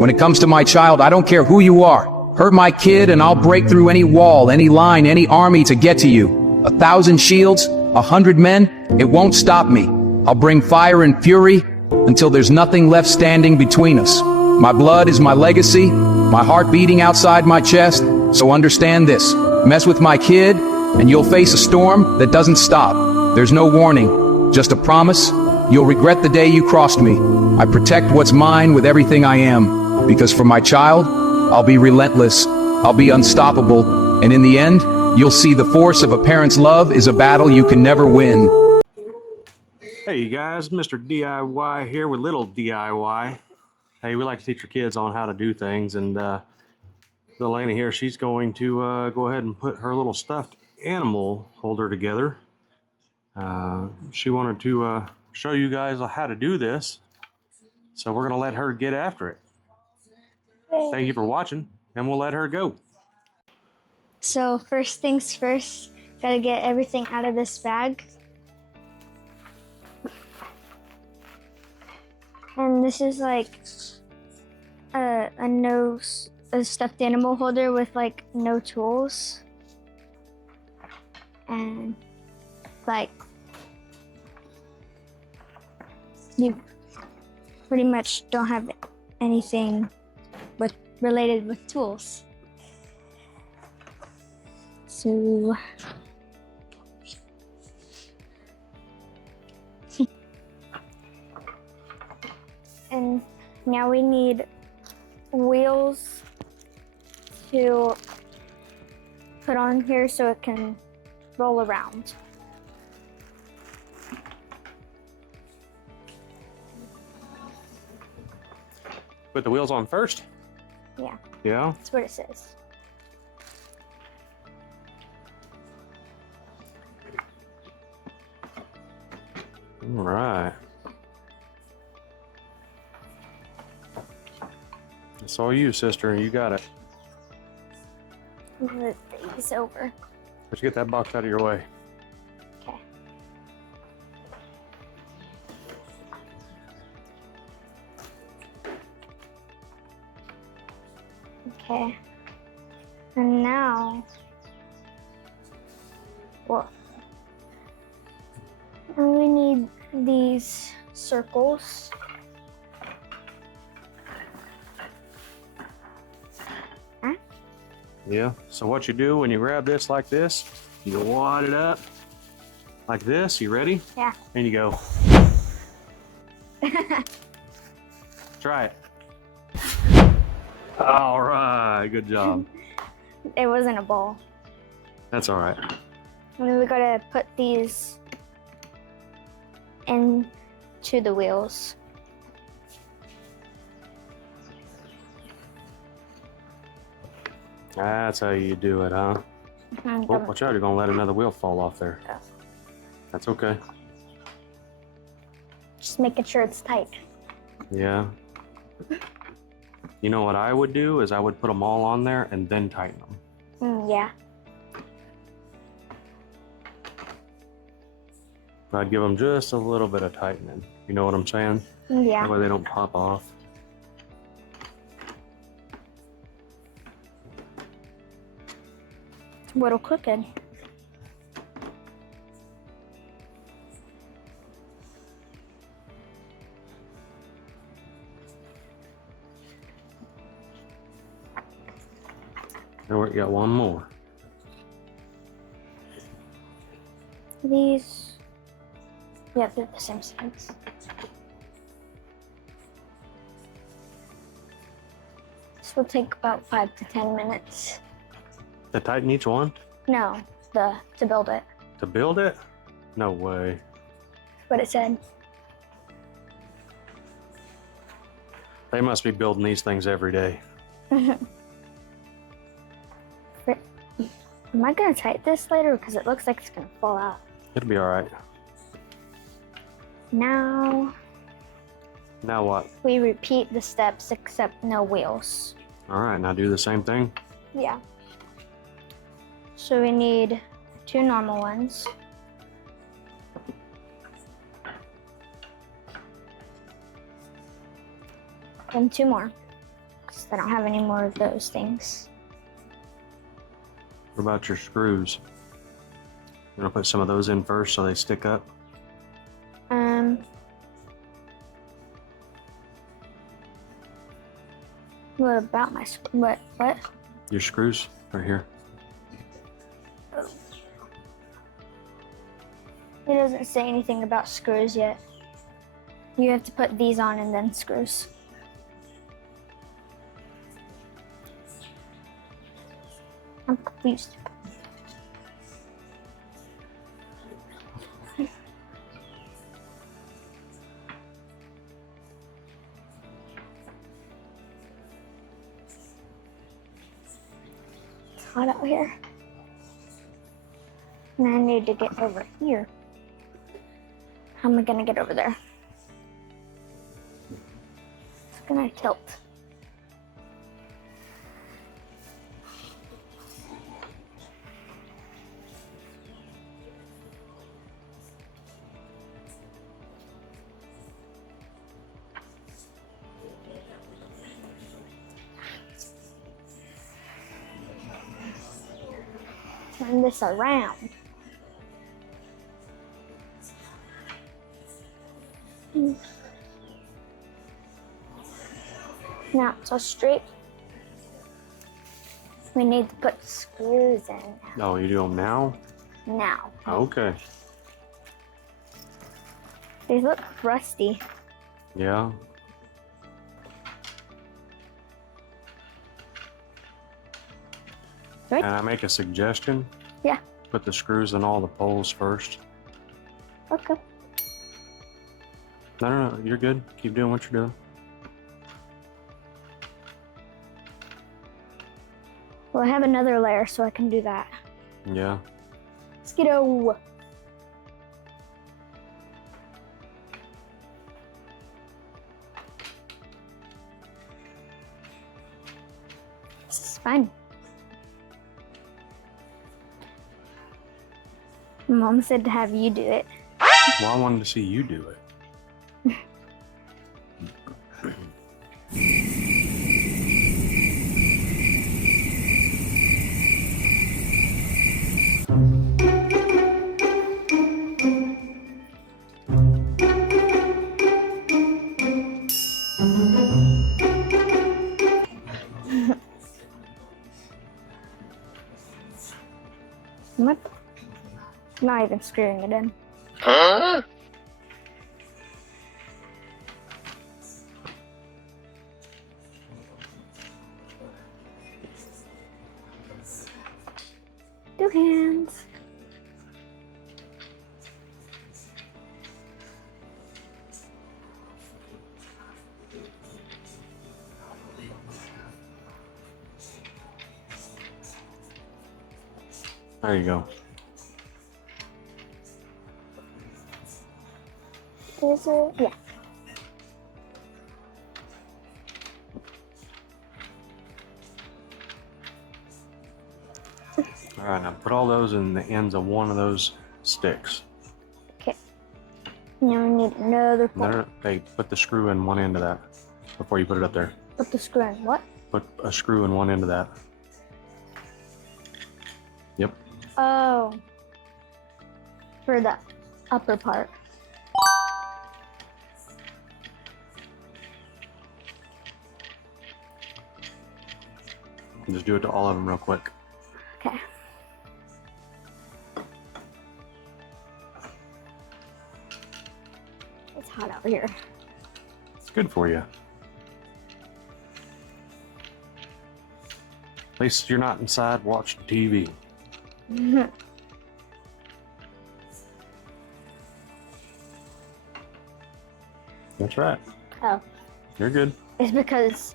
When it comes to my child, I don't care who you are. Hurt my kid and I'll break through any wall, any line, any army to get to you. 1,000 shields, 100 men, it won't stop me. I'll bring fire and fury until there's nothing left standing between us. My blood is my legacy, my heart beating outside my chest, so understand this. Mess with my kid, and you'll face a storm that doesn't stop. There's no warning, just a promise. You'll regret the day you crossed me. I protect what's mine with everything I am, because for my child, I'll be relentless, I'll be unstoppable, and in the end, you'll see the force of a parent's love is a battle you can never win. Hey you guys, Mr. DIY here with Little DIY. Hey, we like to teach our kids on how to do things, and little Lena here, she's going to go ahead and put her little stuffed animal holder together. She wanted to show you guys how to do this, so we're going to let her get after it. Thank you for watching, and we'll let her go. So first things first, gotta get everything out of this bag. And this is like a stuffed animal holder with like no tools. And like you pretty much don't have anything related with tools. So and now we need wheels to put on here so it can roll around. Put the wheels on first? Yeah. Yeah? That's what it says. All right. It's all you, sister. You got it. Move these over. Let's get that box out of your way. Okay. Okay. And now, well, and we need these circles. Huh? Yeah. So what you do when you grab this like this, you wad it up like this. You ready? Yeah. And you go. Try it. All right. Good job. It wasn't a ball. That's all right. And then we gotta put these into the wheels. That's how you do it, huh? Oh, watch out, you're gonna let another wheel fall off there. Yeah. That's okay. Just making sure it's tight. Yeah. You know what I would do is I would put them all on there and then tighten them. Yeah. I'd give them just a little bit of tightening. You know what I'm saying? Yeah. That way they don't pop off. What'll cook it? And we got one more. These, yeah, they're the same size. This will take about 5 to 10 minutes. To tighten each one? No, to build it. To build it? No way. What it said. They must be building these things every day. Am I gonna tighten this later? Because it looks like it's gonna fall out. It'll be all right. Now what? we repeat the steps except no wheels. All right, now do the same thing. Yeah. So we need 2 normal ones. And 2 more. because I don't have any more of those things. What about your screws? You want to put some of those in first so they stick up? What about my what? Your screws right here. It doesn't say anything about screws yet. You have to put these on and then screws. I'm confused. It's hot out here. And I need to get over here. How am I gonna get over there? It's gonna tilt. Turn this around. Now it's all straight. We need to put screws in. Oh, you do them now? Now. Okay. They look rusty. Yeah. Right? Can I make a suggestion? Yeah. Put the screws in all the poles first. Okay. No, you're good. Keep doing what you're doing. Well, I have another layer, so I can do that. Yeah. Skiddo. This is fun. Mom said to have you do it. Well, I wanted to see you do it. What? Not even screwing it in. Huh? Two hands. There you go. Is it? Yeah. All right, now put all those in the ends of one of those sticks. Okay. Now we need another pole. No, hey, put the screw in one end of that before you put it up there. Put the screw in. What? Put a screw in one end of that. Yep. Oh. For the upper part. Just do it to all of them real quick. Okay. It's hot out here. It's good for you. At least you're not inside watching TV. That's right. Oh. You're good. It's because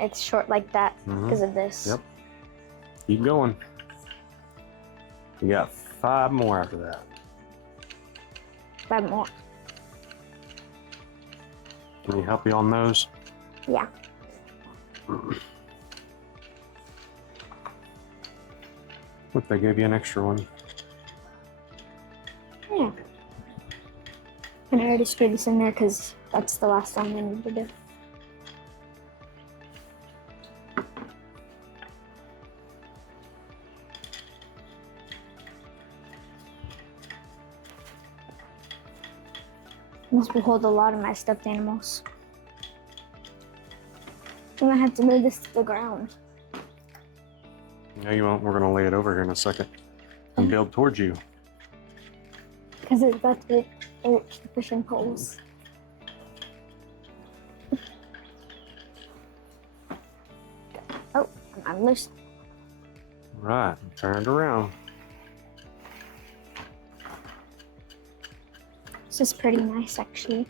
it's short like that Mhm. because of this. Yep. Keep going. You got 5 more after that. 5 more. Can you help you on those? Yeah. Look, they gave you an extra one. Yeah. And I already screwed this in there because that's the last one I need to do. This will hold a lot of my stuffed animals. I'm gonna have to move this to the ground. No, you won't. We're gonna lay it over here in a second and build towards you. Because it's about to reach the fishing poles. Oh, I'm loose. Right, turn it around. This is pretty nice, actually.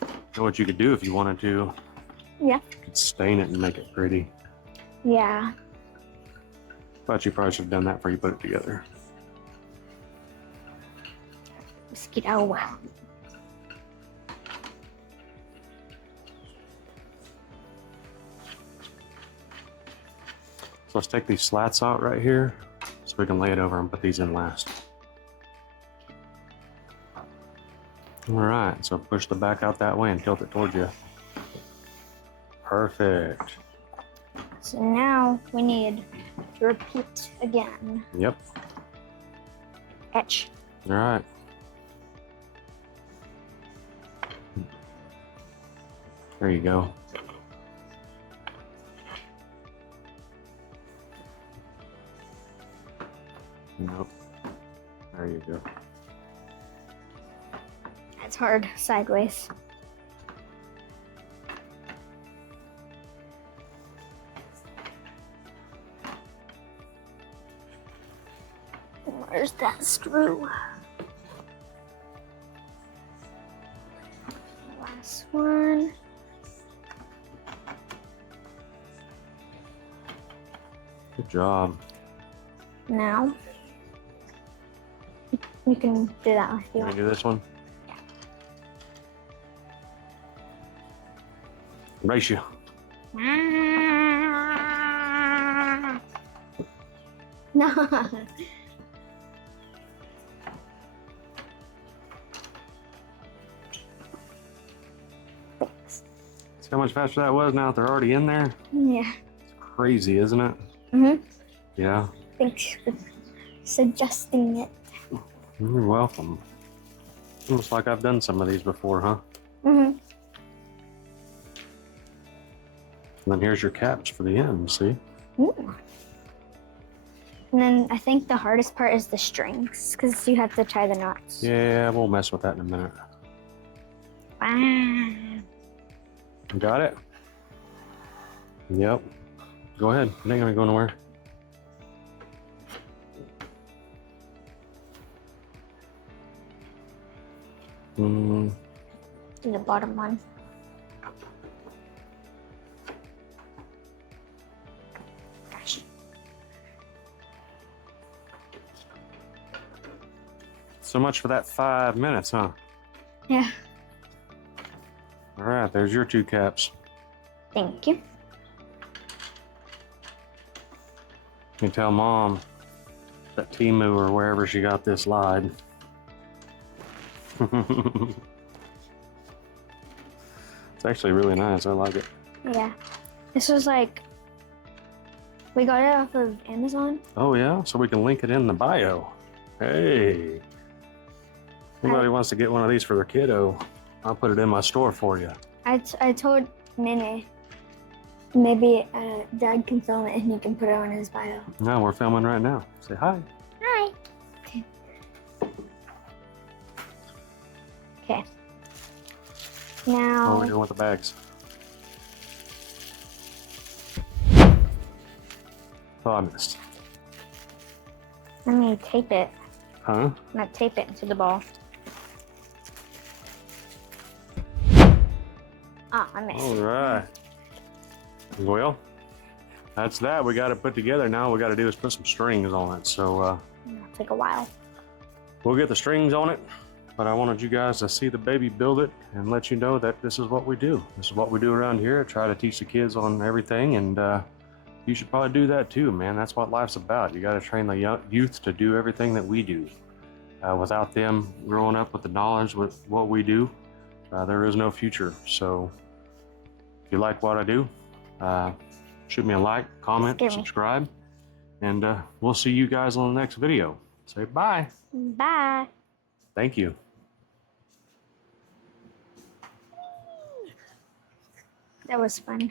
You know what you could do if you wanted to? Yeah. You could stain it and make it pretty. Yeah. But you probably should have done that before you put it together. Mosquito. So let's take these slats out right here so we can lay it over and put these in last. All right, so push the back out that way and tilt it towards you. Perfect. So now we need to repeat again. Yep. Etch. All right. There you go. Nope. There you go. It's hard sideways. Where's that screw? Last one. Good job. Now you can do that if you Can we want. do this one? Race you. No. See how much faster that was now that they're already in there? Yeah. It's crazy, isn't it? Mhm. Yeah. Thanks for suggesting it. You're welcome. Almost like I've done some of these before, huh? Mhm. And then here's your caps for the end, see? Ooh. And then I think the hardest part is the strings, because you have to tie the knots. Yeah, we'll mess with that in a minute. Ah. Got it? Yep. Go ahead. It ain't gonna go nowhere. Do the bottom one. Gosh. So much for that 5 minutes, huh? Yeah. All right, there's your 2 caps. Thank you. You can tell Mom that Temu or wherever she got this lied. It's actually really nice. I like it. Yeah. This was like, we got it off of Amazon. Oh yeah, so we can link it in the bio. Hey, anybody wants to get one of these for their kiddo, I'll put it in my store for you. I told Nene maybe Dad can film it and he can put it on his bio. No, we're filming right now. Say hi. Hi. Okay. What are we Now, doing with the bags? Oh, I missed. let me tape it. Huh? I'm gonna tape it into the ball. Ah, I missed. All right. Well, that's that. We got to put together now. We got to do is put some strings on it. So It'll take a while. we'll get the strings on it. But I wanted you guys to see the baby build it and let you know that this is what we do. This is what we do around here. I try to teach the kids on everything, and you should probably do that too, man. That's what life's about. You got to train the youth to do everything that we do. Without them growing up with the knowledge with what we do, there is no future. So if you like what I do, shoot me a like, comment, Scared me. subscribe, And we'll see you guys on the next video. Say bye. Bye. Thank you. That was fun.